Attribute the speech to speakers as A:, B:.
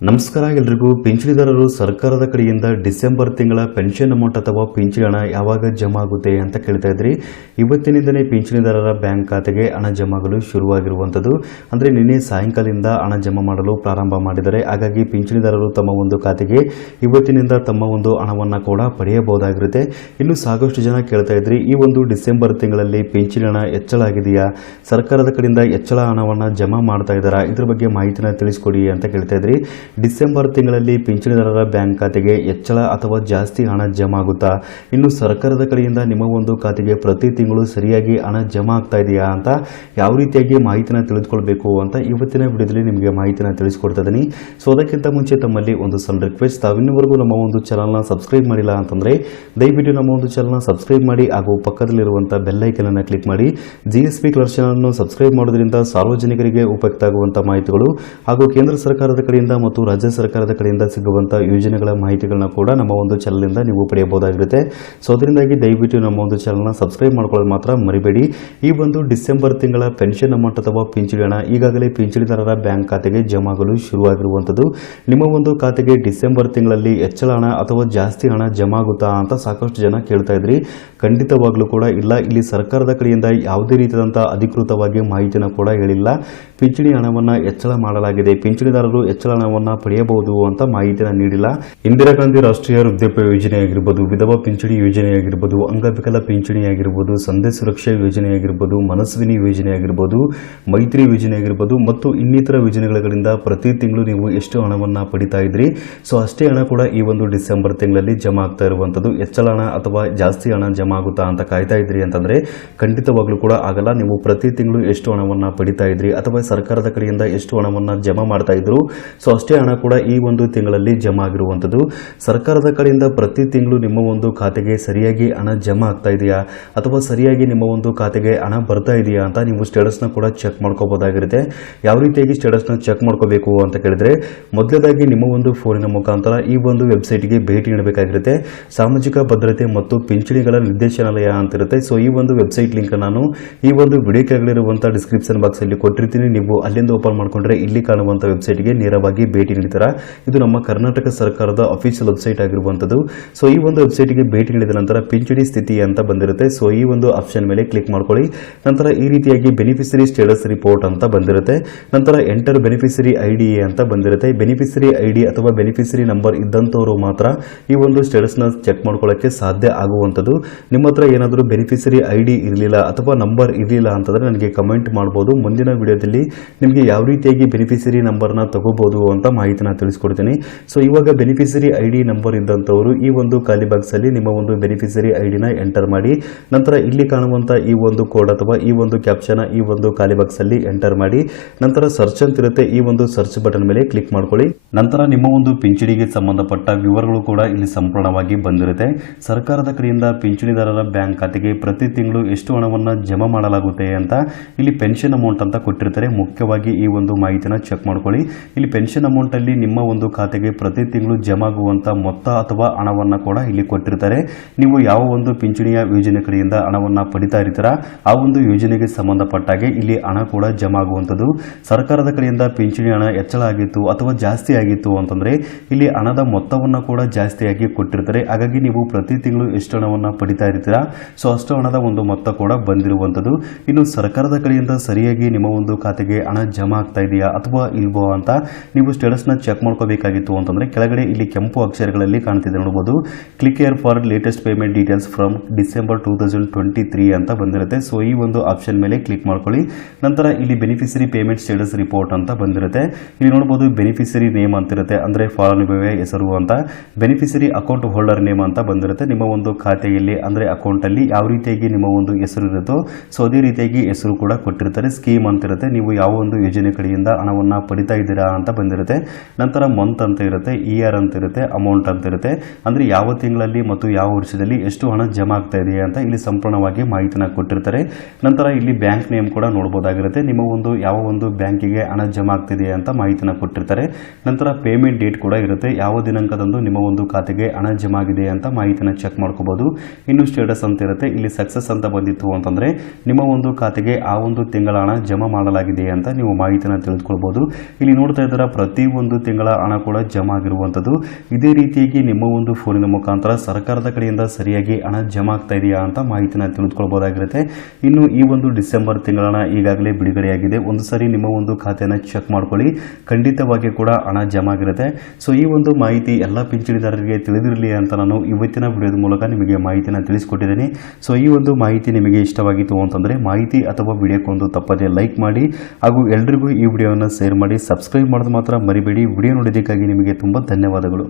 A: ನಮಸ್ಕಾರ ಎಲ್ರಿಗೂ. ಪಿಂಚಣಿದಾರರು ಸರ್ಕಾರದ ಕಡೆಯಿಂದ ಡಿಸೆಂಬರ್ ತಿಂಗಳ ಪೆನ್ಷನ್ ಅಮೌಂಟ್ ಅಥವಾ ಪಿಂಚಣಿ ಹಣ ಯಾವಾಗ ಜಮಾ ಆಗುತ್ತೆ ಅಂತ ಕೇಳ್ತಾ ಇದ್ರಿ. ಇವತ್ತಿನಿಂದಲೇ ಪಿಂಚಣಿದಾರರ ಬ್ಯಾಂಕ್ ಖಾತೆಗೆ ಹಣ ಜಮಾಗಲು ಶುರುವಾಗಿರುವಂಥದ್ದು. ಅಂದರೆ ನಿನ್ನೆ ಸಾಯಂಕಾಲದಿಂದ ಹಣ ಜಮಾ ಮಾಡಲು ಪ್ರಾರಂಭ ಮಾಡಿದ್ದಾರೆ. ಹಾಗಾಗಿ ಪಿಂಚಣಿದಾರರು ತಮ್ಮ ಒಂದು ಖಾತೆಗೆ ಇವತ್ತಿನಿಂದ ತಮ್ಮ ಒಂದು ಹಣವನ್ನು ಕೂಡ ಪಡೆಯಬಹುದಾಗಿರುತ್ತೆ. ಇನ್ನು ಸಾಕಷ್ಟು ಜನ ಕೇಳ್ತಾ ಇದ್ರಿ, ಈ ಒಂದು ಡಿಸೆಂಬರ್ ತಿಂಗಳಲ್ಲಿ ಪಿಂಚಣಿ ಹಣ ಹೆಚ್ಚಳ ಆಗಿದೆಯಾ? ಸರ್ಕಾರದ ಕಡೆಯಿಂದ ಹೆಚ್ಚಳ ಹಣವನ್ನು ಜಮಾ ಮಾಡ್ತಾ ಇದ್ದಾರಾ? ಇದ್ರ ಬಗ್ಗೆ ಮಾಹಿತಿನ ತಿಳಿಸ್ಕೊಡಿ ಅಂತ ಕೇಳ್ತಾ ಇದ್ರಿ. ಡಿಸೆಂಬರ್ ತಿಂಗಳಲ್ಲಿ ಪಿಂಚಣಿದಾರರ ಬ್ಯಾಂಕ್ ಖಾತೆಗೆ ಹೆಚ್ಚಳ ಅಥವಾ ಜಾಸ್ತಿ ಹಣ ಜಮಾ ಆಗುತ್ತಾ ಇನ್ನು ಸರ್ಕಾರದ ಕಡೆಯಿಂದ ನಿಮ್ಮ ಒಂದು ಖಾತೆಗೆ ಪ್ರತಿ ತಿಂಗಳು ಸರಿಯಾಗಿ ಹಣ ಜಮಾ ಆಗ್ತಾ ಇದೆಯಾ ಅಂತ ಯಾವ ರೀತಿಯಾಗಿ ಮಾಹಿತಿನ ತಿಳಿದುಕೊಳ್ಬೇಕು ಅಂತ ಇವತ್ತಿನ ವಿಡಿಯೋದಲ್ಲಿ ನಿಮಗೆ ಮಾಹಿತಿನ ತಿಳಿಸ್ಕೊಡ್ತಾ ಇದ್ದೀನಿ. ಸೊ ಅದಕ್ಕಿಂತ ಮುಂಚೆ ತಮ್ಮಲ್ಲಿ ಒಂದು ಸಣ್ಣ ರಿಕ್ವೆಸ್ಟ್ ತಾವಿನ್ನವರೆಗೂ ನಮ್ಮ ಒಂದು ಚಾನಲ್ನ ಸಬ್ಸ್ಕ್ರೈಬ್ ಮಾಡಿಲ್ಲ ಅಂತಂದರೆ ದಯವಿಟ್ಟು ನಮ್ಮ ಒಂದು ಚಾನಲ್ನ ಸಬ್ಸ್ಕ್ರೈಬ್ ಮಾಡಿ ಹಾಗೂ ಪಕ್ಕದಲ್ಲಿರುವಂಥ ಬೆಲ್ಲೈಕನನ್ನು ಕ್ಲಿಕ್ ಮಾಡಿ. ಜಿ ಎಸ್ ಪಿ ಕ್ಲರ್ ಸಬ್ಸ್ಕ್ರೈಬ್ ಮಾಡೋದ್ರಿಂದ ಸಾರ್ವಜನಿಕರಿಗೆ ಉಪಯುಕ್ತ ಆಗುವಂಥ ಮಾಹಿತಿಗಳು ಹಾಗೂ ಕೇಂದ್ರ ಸರ್ಕಾರದ ಕಡೆಯಿಂದ ರಾಜ್ಯ ಸರ್ಕಾರದ ಕಡೆಯಿಂದ ಸಿಗುವಂಥ ಯೋಜನೆಗಳ ಮಾಹಿತಿಗಳನ್ನ ಕೂಡ ನಮ್ಮ ಒಂದು ಚಾನಲಿಂದ ನೀವು ಪಡೆಯಬಹುದಾಗಿರುತ್ತೆ. ಸೊ ಅದರಿಂದಾಗಿ ದಯವಿಟ್ಟು ನಮ್ಮ ಒಂದು ಚಾನಲ್ನ ಸಬ್ಸ್ಕ್ರೈಬ್ ಮಾಡ್ಕೊಳ್ಳೋದು ಮಾತ್ರ ಮರಿಬೇಡಿ. ಈ ಒಂದು ಡಿಸೆಂಬರ್ ತಿಂಗಳ ಪೆನ್ಷನ್ ಅಮೌಂಟ್ ಅಥವಾ ಪಿಂಚಣಿ ಹಣ ಈಗಾಗಲೇ ಪಿಂಚಣಿದಾರರ ಬ್ಯಾಂಕ್ ಖಾತೆಗೆ ಜಮಾಗಲು ಶುರುವಾಗಿರುವಂಥದ್ದು. ನಿಮ್ಮ ಒಂದು ಖಾತೆಗೆ ಡಿಸೆಂಬರ್ ತಿಂಗಳಲ್ಲಿ ಹೆಚ್ಚಳ ಹಣ ಅಥವಾ ಜಾಸ್ತಿ ಹಣ ಜಮಾ ಆಗುತ್ತಾ ಅಂತ ಸಾಕಷ್ಟು ಜನ ಕೇಳ್ತಾ ಇದ್ರಿ. ಖಂಡಿತವಾಗ್ಲೂ ಕೂಡ ಇಲ್ಲ. ಇಲ್ಲಿ ಸರ್ಕಾರದ ಕಡೆಯಿಂದ ಯಾವುದೇ ರೀತಿಯಾದಂಥ ಅಧಿಕೃತವಾಗಿ ಮಾಹಿತಿನ ಕೂಡ ಹೇಳಿಲ್ಲ. ಪಿಂಚಣಿ ಹಣವನ್ನು ಹೆಚ್ಚಳ ಮಾಡಲಾಗಿದೆ. ಪಿಂಚಣಿದಾರರು ಹೆಚ್ಚಳ ಹಣವನ್ನು ಪಡೆಯಬಹುದು ಅಂತ ಮಾಹಿತಿಯನ್ನು ನೀಡಿಲ್ಲ. ಇಂದಿರಾ ಗಾಂಧಿ ರಾಷ್ಟ್ರೀಯ ವೃದ್ಧಾಪ್ಯ ಯೋಜನೆ ಆಗಿರ್ಬೋದು ವಿಧವಾ ಪಿಂಚಣಿ ಯೋಜನೆ ಆಗಿರ್ಬೋದು ಅಂಗವಿಕಲ ಪಿಂಚಣಿ ಆಗಿರ್ಬೋದು ಸಂಧೆ ಸುರಕ್ಷಾ ಯೋಜನೆ ಆಗಿರ್ಬೋದು ಮನಸ್ವಿನಿ ಯೋಜನೆ ಆಗಿರ್ಬೋದು ಮೈತ್ರಿ ಯೋಜನೆ ಆಗಿರ್ಬೋದು ಮತ್ತು ಇನ್ನಿತರ ಯೋಜನೆಗಳಿಂದ ಪ್ರತಿ ತಿಂಗಳು ನೀವು ಎಷ್ಟು ಹಣವನ್ನು ಪಡಿತಾ ಇದ್ರಿ. ಸೊ, ಅಷ್ಟೇ ಹಣ ಕೂಡ ಈ ಒಂದು ಡಿಸೆಂಬರ್ ತಿಂಗಳಲ್ಲಿ ಜಮಾ ಆಗ್ತಾ ಇರುವಂಥದ್ದು ಹೆಚ್ಚಳ ಹಣ ಅಥವಾ ಜಾಸ್ತಿ ಹಣ ಜಮಾ ಆಗುತ್ತಾ ಅಂತ ಕಾಯ್ತಾ ಇದ್ರಿ ಅಂತಂದ್ರೆ ಖಂಡಿತವಾಗ್ಲೂ ಕೂಡ ಆಗಲ್ಲ. ನೀವು ಪ್ರತಿ ತಿಂಗಳು ಎಷ್ಟು ಹಣವನ್ನು ಪಡಿತಾ ಇದ್ರಿ ಅಥವಾ ಸರ್ಕಾರದ ಕಡೆಯಿಂದ ಎಷ್ಟು ಹಣವನ್ನು ಜಮಾ ಮಾಡ್ತಾ ಇದ್ರು. ಸೊ, ಅಷ್ಟೇ ಹಣ ಕೂಡ ಈ ಒಂದು ತಿಂಗಳಲ್ಲಿ ಜಮಾ ಆಗಿರುವಂಥದ್ದು. ಸರ್ಕಾರದ ಕಡೆಯಿಂದ ಪ್ರತಿ ತಿಂಗಳು ನಿಮ್ಮ ಒಂದು ಖಾತೆಗೆ ಸರಿಯಾಗಿ ಹಣ ಜಮಾ ಆಗ್ತಾ ಇದೆಯಾ? ಅಥವಾ ಸರಿಯಾಗಿ ನಿಮ್ಮ ಒಂದು ಖಾತೆಗೆ ಹಣ ಬರ್ತಾ ಇದೆಯಾ ಅಂತ ನೀವು ಸ್ಟೇಟಸ್ನ ಕೂಡ ಚೆಕ್ ಮಾಡ್ಕೋಬೋದಾಗಿರುತ್ತೆ. ಯಾವ ರೀತಿಯಾಗಿ ಸ್ಟೇಟಸ್ನ ಚೆಕ್ ಮಾಡ್ಕೋಬೇಕು ಅಂತ ಕೇಳಿದ್ರೆ ಮೊದಲದಾಗಿ ನಿಮ್ಮ ಒಂದು ಫೋನಿನ ಮುಖಾಂತರ ಈ ಒಂದು ವೆಬ್ಸೈಟ್ಗೆ ಭೇಟಿ ನೀಡಬೇಕಾಗಿರುತ್ತೆ. ಸಾಮಾಜಿಕ ಭದ್ರತೆ ಮತ್ತು ಪಿಂಚಣಿಗಳ ನಿರ್ದೇಶನಾಲಯ ಅಂತ ಇರುತ್ತೆ. ಸೊ ಈ ಒಂದು ವೆಬ್ಸೈಟ್ ಲಿಂಕ್ ನಾನು ಈ ಒಂದು ವಿಡಿಯೋ ಕೆಳಗಿರುವಂಥ ಡಿಸ್ಕ್ರಿಪ್ಷನ್ ಬಾಕ್ಸ್ ಅಲ್ಲಿ ಕೊಟ್ಟಿರ್ತೀನಿ. ನೀವು ಅಲ್ಲಿಂದ ಓಪನ್ ಮಾಡ್ಕೊಂಡ್ರೆ ಇಲ್ಲಿ ಕಾಣುವಂಥ ವೆಬ್ಸೈಟ್ಗೆ ನೇರವಾಗಿ ಭೇಟಿ ನೀಡ್ತೀರಾ ಇದು ನಮ್ಮ ಕರ್ನಾಟಕ ಸರ್ಕಾರದ ಅಫಿಷಿಯಲ್ ವೆಬ್ಸೈಟ್ ಆಗಿರುವಂತದ್ದು ಸೊ ಈ ಒಂದು ವೆಬ್ಸೈಟ್ಗೆ ಭೇಟಿ ನೀಡಿದ ನಂತರ ಪಿಂಚಣಿ ಸ್ಥಿತಿ ಅಂತ ಬಂದಿರುತ್ತೆ. ಸೊ ಈ ಒಂದು ಆಪ್ಷನ್ ಮೇಲೆ ಕ್ಲಿಕ್ ಮಾಡ್ಕೊಳ್ಳಿ. ನಂತರ ಈ ರೀತಿಯಾಗಿ ಬೆನಿಫಿಷರಿ ಸ್ಟೇಟಸ್ ರಿಪೋರ್ಟ್ ಅಂತ ಬಂದಿರುತ್ತೆ. ನಂತರ ಎಂಟರ್ ಬೆನಿಫಿಷರಿ ಐ ಡಿ ಅಂತ ಬಂದಿರುತ್ತೆ. ಬೆನಿಫಿಷರಿ ಐ ಡಿ ಅಥವಾ ಬೆನಿಫಿಷರಿ ನಂಬರ್ ಇದ್ದಂಥವರು ಮಾತ್ರ ಈ ಒಂದು ಸ್ಟೇಟಸ್ನ ಚೆಕ್ ಮಾಡ್ಕೊಳ್ಳೋಕ್ಕೆ ಸಾಧ್ಯ ಆಗುವಂಥದ್ದು. ನಿಮ್ಮ ಹತ್ರ ಏನಾದರೂ ಬೆನಿಫಿಷರಿ ಐ ಡಿ ಇರಲಿಲ್ಲ ಅಥವಾ ನಂಬರ್ ಇರಲಿಲ್ಲ ಅಂತಂದರೆ ನನಗೆ ಕಮೆಂಟ್ ಮಾಡ್ಬೋದು. ಮುಂದಿನ ವಿಡಿಯೋದಲ್ಲಿ ನಿಮಗೆ ಯಾವ ರೀತಿಯಾಗಿ ಬೆನಿಫಿಷರಿ ನಂಬರ್ನ ತಗೋಬಹುದು ಅಂತ ಮಾಹಿತಿನ ತಿಳಿಸ್ಕೊಡ್ತೀನಿ. ಸೊ ಇವಾಗ ಬೆನಿಫಿಷರಿ ಐ ಡಿ ನಂಬರ್ ಇದ್ದಂಥವರು ಈ ಒಂದು ಖಾಲಿ ಬಾಕ್ಸಲ್ಲಿ ನಿಮ್ಮ ಒಂದು ಬೆನಿಫಿಷರಿ ಐ ಡಿನ ಎಂಟರ್ ಮಾಡಿ, ನಂತರ ಇಲ್ಲಿ ಕಾಣುವಂಥ ಈ ಒಂದು ಕೋಡ್ ಅಥವಾ ಈ ಒಂದು ಕ್ಯಾಪ್ಷನ್ ಈ ಒಂದು ಖಾಲಿ ಬಾಕ್ಸಲ್ಲಿ ಎಂಟರ್ ಮಾಡಿ, ನಂತರ ಸರ್ಚ್ ಅಂತಿರುತ್ತೆ ಈ ಒಂದು ಸರ್ಚ್ ಬಟನ್ ಮೇಲೆ ಕ್ಲಿಕ್ ಮಾಡ್ಕೊಳ್ಳಿ. ನಂತರ ನಿಮ್ಮ ಒಂದು ಪಿಂಚಣಿಗೆ ಸಂಬಂಧಪಟ್ಟ ವಿವರಗಳು ಕೂಡ ಇಲ್ಲಿ ಸಂಪೂರ್ಣವಾಗಿ ಬಂದಿರುತ್ತೆ. ಸರ್ಕಾರದ ಕಡೆಯಿಂದ ಪಿಂಚಣಿದಾರರ ಬ್ಯಾಂಕ್ ಖಾತೆಗೆ ಪ್ರತಿ ತಿಂಗಳು ಎಷ್ಟು ಹಣವನ್ನು ಜಮಾ ಮಾಡಲಾಗುತ್ತೆ ಅಂತ ಇಲ್ಲಿ ಪೆನ್ಷನ್ ಅಮೌಂಟ್ ಅಂತ ಕೊಟ್ಟಿರ್ತಾರೆ. ಮುಖ್ಯವಾಗಿ ಈ ಒಂದು ಮಾಹಿತಿನ ಚೆಕ್ ಮಾಡ್ಕೊಳ್ಳಿ. ಇಲ್ಲಿ ಪೆನ್ಷನ್ ಅಮೌಂಟ್ ಅಲ್ಲಿ ನಿಮ್ಮ ಒಂದು ಖಾತೆಗೆ ಪ್ರತಿ ತಿಂಗಳು ಜಮಾ ಆಗುವಂತ ಮೊತ್ತ ಅಥವಾ ಹಣವನ್ನು ಕೂಡ ಇಲ್ಲಿ ಕೊಟ್ಟಿರ್ತಾರೆ. ನೀವು ಯಾವ ಒಂದು ಪಿಂಚಣಿಯ ಯೋಜನೆ ಕಡೆಯಿಂದ ಹಣವನ್ನು ಪಡಿತಾ ಇರ್ತೀರಾ, ಆ ಒಂದು ಯೋಜನೆಗೆ ಸಂಬಂಧಪಟ್ಟಾಗೆ ಇಲ್ಲಿ ಹಣ ಕೂಡ ಜಮಾಗುವಂಥದ್ದು ಸರ್ಕಾರದ ಕಡೆಯಿಂದ ಪಿಂಚಣಿ ಹಣ ಹೆಚ್ಚಳ ಆಗಿತ್ತು ಅಥವಾ ಜಾಸ್ತಿ ಆಗಿತ್ತು ಅಂತಂದರೆ ಇಲ್ಲಿ ಹಣದ ಮೊತ್ತವನ್ನು ಕೂಡ ಜಾಸ್ತಿಯಾಗಿ ಕೊಟ್ಟಿರ್ತಾರೆ. ಹಾಗಾಗಿ ನೀವು ಪ್ರತಿ ತಿಂಗಳು ಎಷ್ಟು ಹಣವನ್ನು ಪಡಿತಾ ಇರ್ತೀರಾ, ಸೊ ಅಷ್ಟು ಹಣದ ಒಂದು ಮೊತ್ತ ಕೂಡ ಬಂದಿರುವಂಥದ್ದು. ಇನ್ನು ಸರ್ಕಾರದ ಕಡೆಯಿಂದ ಸರಿಯಾಗಿ ನಿಮ್ಮ ಒಂದು ಖಾತೆಗೆ ಹಣ ಜಮಾ ಆಗ್ತಾ ಇದೆಯಾ ಅಥವಾ ಇಲ್ವೋ ಅಂತ ನೀವು ಸ್ಟೇಟಸ್ನ ಚೆಕ್ ಮಾಡ್ಕೋಬೇಕಾಗಿತ್ತು ಅಂತಂದ್ರೆ ಕೆಳಗಡೆ ಇಲ್ಲಿ ಕೆಂಪು ಅಕ್ಷರಗಳಲ್ಲಿ ಕಾಣ್ತಿದೆ ನೋಡ್ಬೋದು. Click here for latest payment details from December two thousand twenty three ಅಂತ ಬಂದಿರುತ್ತೆ. ಸೊ ಈ ಒಂದು ಆಪ್ಷನ್ ಮೇಲೆ ಕ್ಲಿಕ್ ಮಾಡ್ಕೊಳ್ಳಿ. ನಂತರ ಇಲ್ಲಿ ಬೆನಿಫಿಷರಿ ಪೇಮೆಂಟ್ ಸ್ಟೇಟಸ್ ರಿಪೋರ್ಟ್ ಅಂತ ಬಂದಿರುತ್ತೆ. ಇಲ್ಲಿ ನೋಡ್ಬೋದು ಬೆನಿಫಿಷರಿ ನೇಮ್ ಅಂತಿರುತ್ತೆ, ಅಂದರೆ ಫಲಾನುಭವಿಯ ಹೆಸರು ಅಂತ. ಬೆನಿಫಿಷರಿ ಅಕೌಂಟ್ ಹೋಲ್ಡರ್ ನೇಮ್ ಅಂತ ಬಂದಿರುತ್ತೆ. ನಿಮ್ಮ ಒಂದು ಖಾತೆಯಲ್ಲಿ, ಅಂದರೆ ಅಕೌಂಟಲ್ಲಿ ಯಾವ ರೀತಿಯಾಗಿ ನಿಮ್ಮ ಒಂದು ಹೆಸರು ಇರುತ್ತೋ, ಸೊ ಅದೇ ರೀತಿಯಾಗಿ ಹೆಸರು ಕೂಡ ಕೊಟ್ಟಿರ್ತಾರೆ. ಸ್ಕೀಮ್ ಅಂತಿರುತ್ತೆ. ನೀವು ಯಾವ ಒಂದು ಯೋಜನೆ ಕಡೆಯಿಂದ ಹಣವನ್ನು ಪಡಿತಾ ಇದ್ದೀರಾ ಅಂತ ಬಂದಿರುತ್ತೆ. ನಂತರ ಮಂತ್ ಅಂತ ಇರುತ್ತೆ ಇಯರ್ ಅಂತ ಇರುತ್ತೆ ಅಮೌಂಟ್ ಅಂತ ಇರುತ್ತೆ. ಅಂದರೆ ಯಾವ ತಿಂಗಳಲ್ಲಿ ಮತ್ತು ಯಾವ ವರ್ಷದಲ್ಲಿ ಎಷ್ಟು ಹಣ ಜಮಾ ಆಗ್ತಾ ಇದೆಯಾ ಅಂತ ಇಲ್ಲಿ ಸಂಪೂರ್ಣವಾಗಿ ಮಾಹಿತಿನ ಕೊಟ್ಟಿರ್ತಾರೆ. ನಂತರ ಇಲ್ಲಿ ಬ್ಯಾಂಕ್ ನೇಮ್ ಕೂಡ ನೋಡ್ಬೋದಾಗಿರುತ್ತೆ. ನಿಮ್ಮ ಒಂದು, ಯಾವ ಒಂದು ಬ್ಯಾಂಕಿಗೆ ಹಣ ಜಮಾ ಆಗ್ತಿದೆಯಾ ಅಂತ ಮಾಹಿತಿನ ಕೊಟ್ಟಿರ್ತಾರೆ. ನಂತರ ಪೇಮೆಂಟ್ ಡೇಟ್ ಕೂಡ ಇರುತ್ತೆ. ಯಾವ ದಿನಾಂಕದಂದು ನಿಮ್ಮ ಒಂದು ಖಾತೆಗೆ ಹಣ ಜಮಾ ಆಗಿದೆ ಅಂತ ಮಾಹಿತಿನ ಚೆಕ್ ಮಾಡ್ಕೋಬಹುದು ಇನ್ನು ಸ್ಟೇಟಸ್ ಅಂತ ಇರುತ್ತೆ. ಇಲ್ಲಿ ಸಕ್ಸಸ್ ಅಂತ ಬಂದಿತ್ತು ಅಂತಂದ್ರೆ ನಿಮ್ಮ ಒಂದು ಖಾತೆಗೆ ಆ ಒಂದು ತಿಂಗಳ ಹಣ ಜಮಾ ಮಾಡಲಾಗಿದೆ ಅಂತ ನೀವು ಮಾಹಿತಿನ ತಿಳಿದುಕೊಳ್ಬಹುದು ಇಲ್ಲಿ ನೋಡ್ತಾ ಇದ್ದಾರೆ, ಪ್ರತಿ ಒಂದು ತಿಂಗಳ ಹಣ ಕೂಡ ಜಮಾ ಆಗಿರುವಂಥದ್ದು ಇದೇ ರೀತಿಯಾಗಿ ನಿಮ್ಮ ಒಂದು ಫೋನಿನ ಮುಖಾಂತರ ಸರ್ಕಾರದ ಕಡೆಯಿಂದ ಸರಿಯಾಗಿ ಹಣ ಜಮಾ ಆಗ್ತಾ ಇದೆಯಾ ಅಂತ ಮಾಹಿತಿನ ತಿಳಿದುಕೊಳ್ಬೋದಾಗಿರುತ್ತೆ ಇನ್ನು ಈ ಒಂದು ಡಿಸೆಂಬರ್ ತಿಂಗಳ ಈಗಾಗಲೇ ಬಿಡುಗಡೆಯಾಗಿದೆ. ಒಂದು ಸಾರಿ ನಿಮ್ಮ ಒಂದು ಖಾತೆಯನ್ನು ಚೆಕ್ ಮಾಡ್ಕೊಳ್ಳಿ. ಖಂಡಿತವಾಗಿ ಕೂಡ ಹಣ ಜಮಾ ಆಗಿರುತ್ತೆ. ಸೊ, ಈ ಒಂದು ಮಾಹಿತಿ ಎಲ್ಲ ಪಿಂಚಣಿದಾರರಿಗೆ ತಿಳಿದಿರಲಿ ಅಂತ ನಾನು ಇವತ್ತಿನ ವಿಡಿಯೋದ ಮೂಲಕ ನಿಮಗೆ ಮಾಹಿತಿನ ತಿಳಿಸಿಕೊಟ್ಟಿದ್ದೇನೆ. ಸೊ, ಈ ಒಂದು ಮಾಹಿತಿ ನಿಮಗೆ ಇಷ್ಟವಾಗಿತ್ತು ಅಂತಂದರೆ ಮಾಹಿತಿ ಅಥವಾ ವಿಡಿಯೋಕ್ಕೊಂದು ತಪ್ಪದೇ ಲೈಕ್ ಮಾಡಿ ಹಾಗೂ ಎಲ್ರಿಗೂ ಈ ವಿಡಿಯೋವನ್ನು ಶೇರ್ ಮಾಡಿ, ಸಬ್ಸ್ಕ್ರೈಬ್ ಮಾಡೋದು ಮಾತ್ರ ಮರಿಬೇಡಿ. ವಿಡಿಯೋ ನೋಡಿದ್ದಕ್ಕಾಗಿ ನಿಮಗೆ ತುಂಬ ಧನ್ಯವಾದಗಳು.